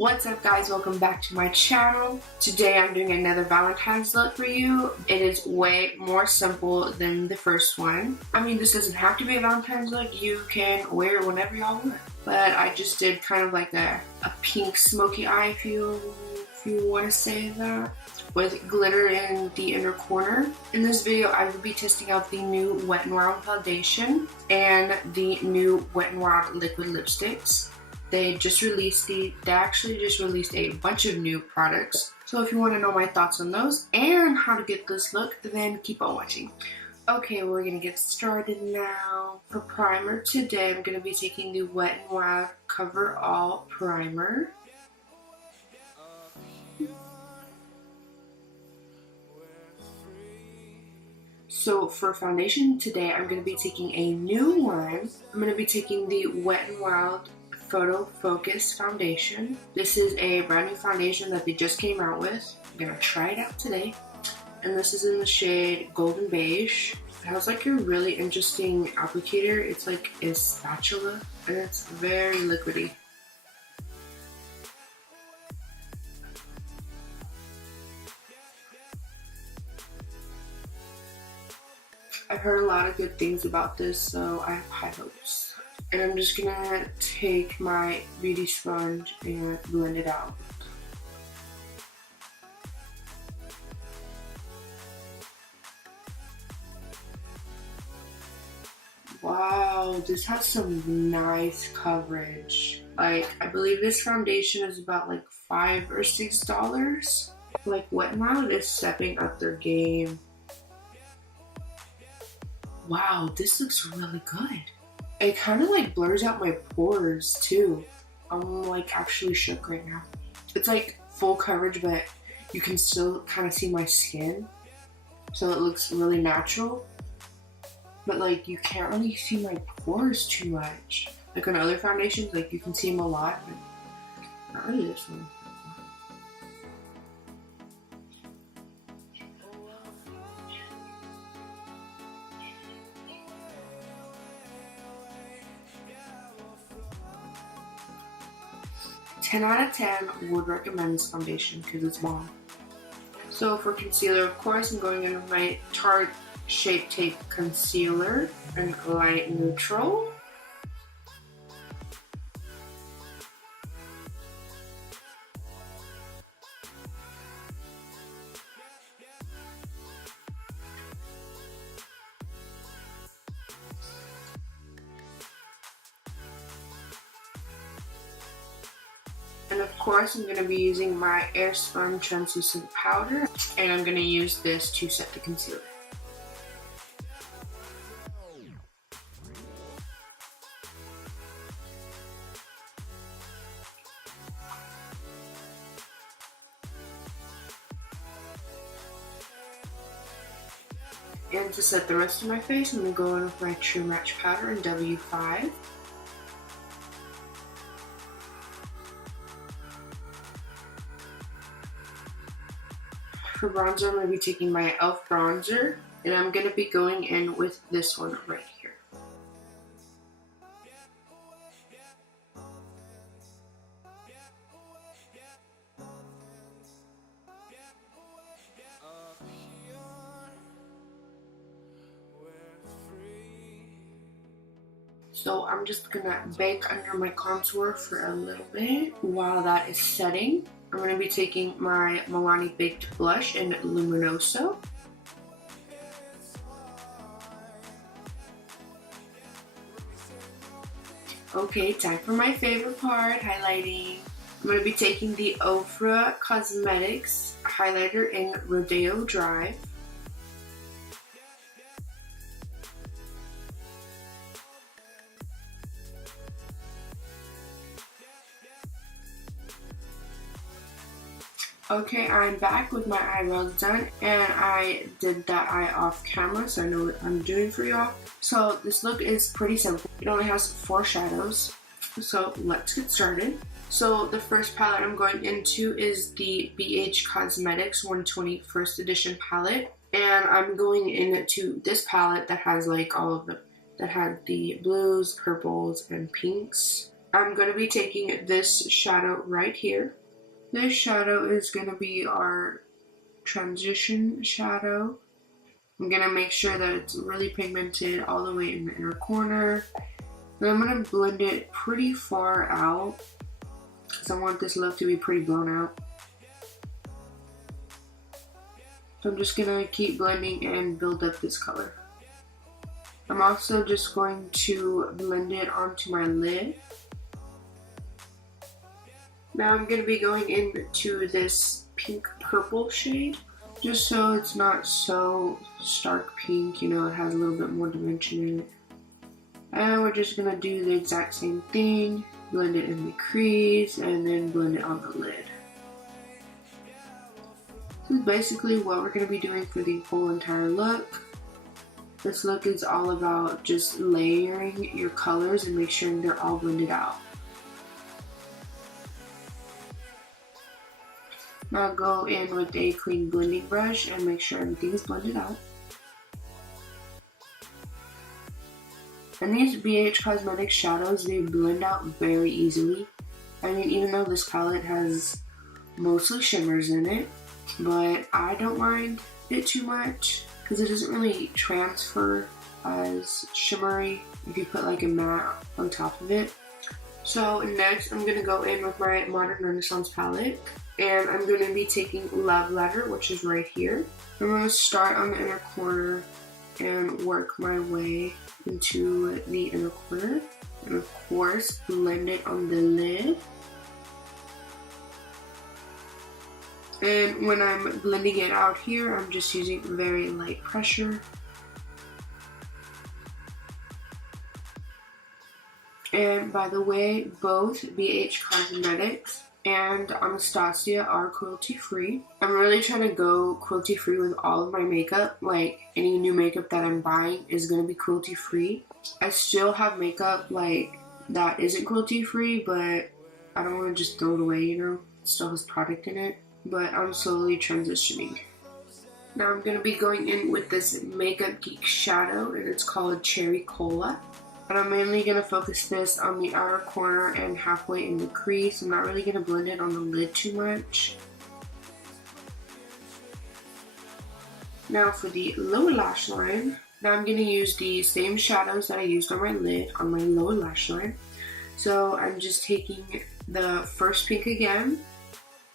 What's up guys, welcome back to my channel. Today I'm doing another Valentine's look for you. It is way more simple than the first one. I mean, this doesn't have to be a Valentine's look. You can wear it whenever y'all want. But I just did kind of like a pink smoky eye, if you want to say that, with glitter in the inner corner. In this video, I will be testing out the new Wet n Wild foundation and the new Wet n Wild liquid lipsticks. They actually just released a bunch of new products. So if you want to know my thoughts on those and how to get this look, then keep on watching. Okay, we're gonna get started now. For primer today, I'm gonna be taking the Wet n Wild Coverall Primer. So for foundation today, I'm going to be taking a new one. I'm going to be taking the Wet n Wild Photofocus foundation. This is a brand new foundation that they just came out with. I'm going to try it out today. And this is in the shade Golden Beige. It has like a really interesting applicator. It's like a spatula and it's very liquidy. I've heard a lot of good things about this, so I have high hopes. And I'm just gonna take my beauty sponge and blend it out. Wow, this has some nice coverage. Like, I believe this foundation is about like $5 or $6. Like, Wet n Wild is stepping up their game. Wow, this looks really good. It kind of like blurs out my pores too. I'm like actually shook right now. It's like full coverage, but you can still kind of see my skin. So it looks really natural. But like you can't really see my pores too much. Like on other foundations, like you can see them a lot, but not really this one. Ten out of 10 would recommend this foundation because it's bomb. So for concealer, of course, I'm going in with my Tarte Shape Tape Concealer in light neutral. And of course, I'm going to be using my Airspun translucent powder, and I'm going to use this to set the concealer. And to set the rest of my face, I'm going to go in with my True Match powder in W5. For bronzer, I'm going to be taking my e.l.f. bronzer, and I'm going to be going in with this one right here. So I'm just going to bake under my contour for a little bit while that is setting. I'm going to be taking my Milani Baked Blush in Luminoso. Okay, time for my favorite part, highlighting. I'm going to be taking the Ofra Cosmetics highlighter in Rodeo Drive. Okay, I'm back with my eyebrows done, and I did that eye off camera, so I know what I'm doing for y'all. So this look is pretty simple. It only has 4 shadows, so let's get started. So the first palette I'm going into is the BH Cosmetics 120 First Edition palette, and I'm going into this palette that has like all of the, that had the blues, purples, and pinks. I'm going to be taking this shadow right here. This shadow is going to be our transition shadow. I'm going to make sure that it's really pigmented all the way in the inner corner. Then I'm going to blend it pretty far out because I want this look to be pretty blown out. So I'm just going to keep blending and build up this color. I'm also just going to blend it onto my lid. Now I'm going to be going into this pink purple shade, just so it's not so stark pink, you know, it has a little bit more dimension in it. And we're just going to do the exact same thing, blend it in the crease, and then blend it on the lid. This is basically what we're going to be doing for the whole entire look. This look is all about just layering your colors and make sure they're all blended out. Now go in with a clean blending brush and make sure everything is blended out. And these BH Cosmetics shadows, they blend out very easily. I mean, even though this palette has mostly shimmers in it, but I don't mind it too much because it doesn't really transfer as shimmery if you put like a matte on top of it. So next I'm going to go in with my Modern Renaissance palette. And I'm going to be taking Love Letter, which is right here. I'm going to start on the inner corner and work my way into the inner corner. And of course, blend it on the lid. And when I'm blending it out here, I'm just using very light pressure. And by the way, both BH Cosmetics and Anastasia are cruelty free. I'm really trying to go cruelty free with all of my makeup. Like any new makeup that I'm buying is going to be cruelty free. I still have makeup like that isn't cruelty free, but I don't want to just throw it away, you know. It still has product in it, but I'm slowly transitioning. Now I'm going to be going in with this Makeup Geek shadow, and it's called Cherry Cola. And I'm mainly going to focus this on the outer corner and halfway in the crease. I'm not really going to blend it on the lid too much. Now for the lower lash line, now I'm going to use the same shadows that I used on my lid on my lower lash line. So I'm just taking the first pink again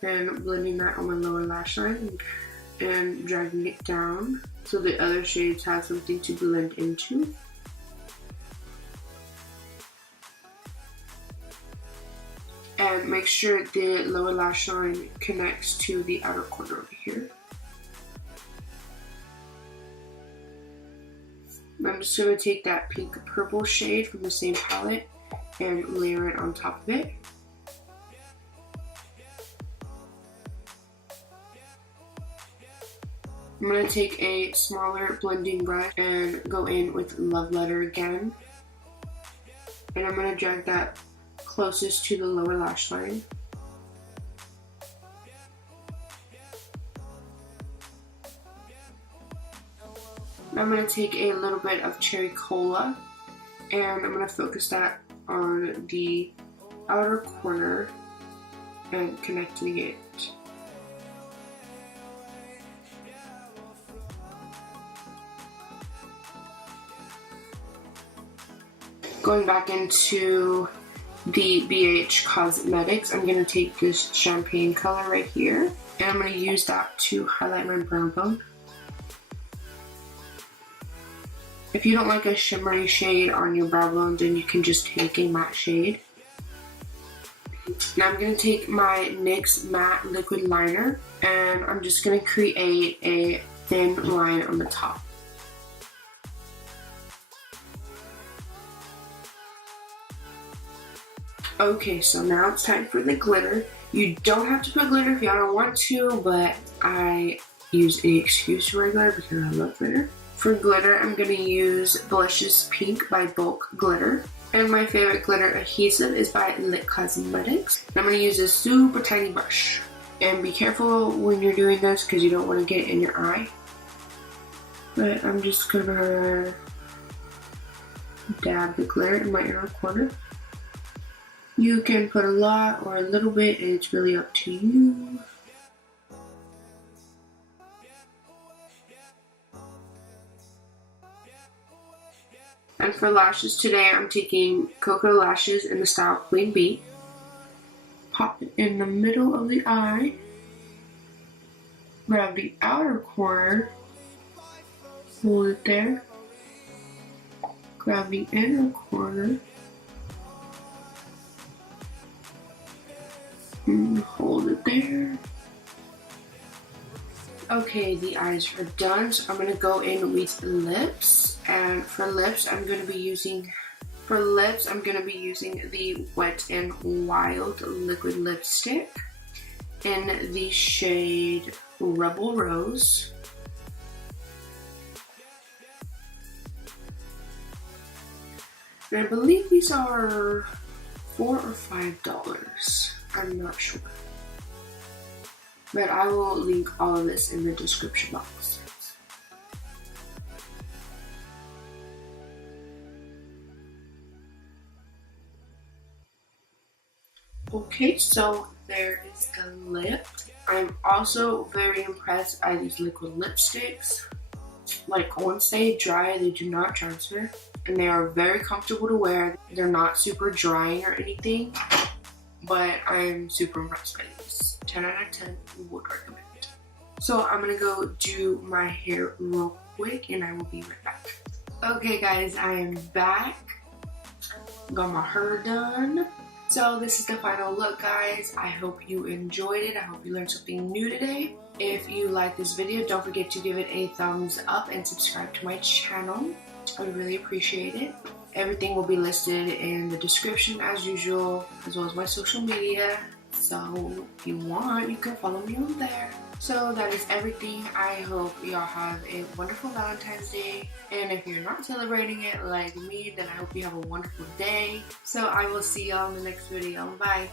and blending that on my lower lash line and dragging it down so the other shades have something to blend into. And make sure the lower lash line connects to the outer corner over here. I'm just going to take that pink purple shade from the same palette and layer it on top of it. I'm going to take a smaller blending brush and go in with Love Letter again. And I'm going to drag that closest to the lower lash line. I'm going to take a little bit of Cherry Cola and I'm going to focus that on the outer corner and connecting it. Going back into the BH Cosmetics, I'm going to take this champagne color right here and I'm going to use that to highlight my brow bone. If you don't like a shimmery shade on your brow bone, then you can just take a matte shade. Now I'm going to take my NYX Matte Liquid Liner and I'm just going to create a thin line on the top. Okay, so now it's time for the glitter. You don't have to put glitter if y'all don't want to, but I use any excuse to wear glitter because I love glitter. For glitter, I'm going to use Delicious Pink by Bulk Glitter. And my favorite glitter adhesive is by Lit Cosmetics. I'm going to use a super tiny brush. And be careful when you're doing this because you don't want to get it in your eye. But I'm just going to dab the glitter in my inner corner. You can put a lot or a little bit, it's really up to you. And for lashes today, I'm taking Cocoa Lashes in the style Queen Bee. Pop it in the middle of the eye. Grab the outer corner. Hold it there. Grab the inner corner. And hold it there. Okay, the eyes are done, so I'm going to go in with lips. And for lips, I'm going to be using the Wet n Wild liquid lipstick in the shade Rebel Rose. And I believe these are $4 or $5. I'm not sure. But I will link all of this in the description box. Okay, so there is the lip. I'm also very impressed by these liquid lipsticks. Like, once they dry, they do not transfer. And they are very comfortable to wear. They're not super drying or anything. But I'm super impressed by these. 10 out of 10 would recommend. So I'm gonna go do my hair real quick and I will be right back. Okay guys, I am back. Got my hair done. So this is the final look, guys. I hope you enjoyed it. I hope you learned something new today. If you like this video, don't forget to give it a thumbs up and subscribe to my channel. I would really appreciate it. Everything will be listed in the description as usual, as well as my social media. So if you want, you can follow me on there. So that is everything. I hope y'all have a wonderful Valentine's Day. And if you're not celebrating it like me, then I hope you have a wonderful day. So I will see y'all in the next video. Bye.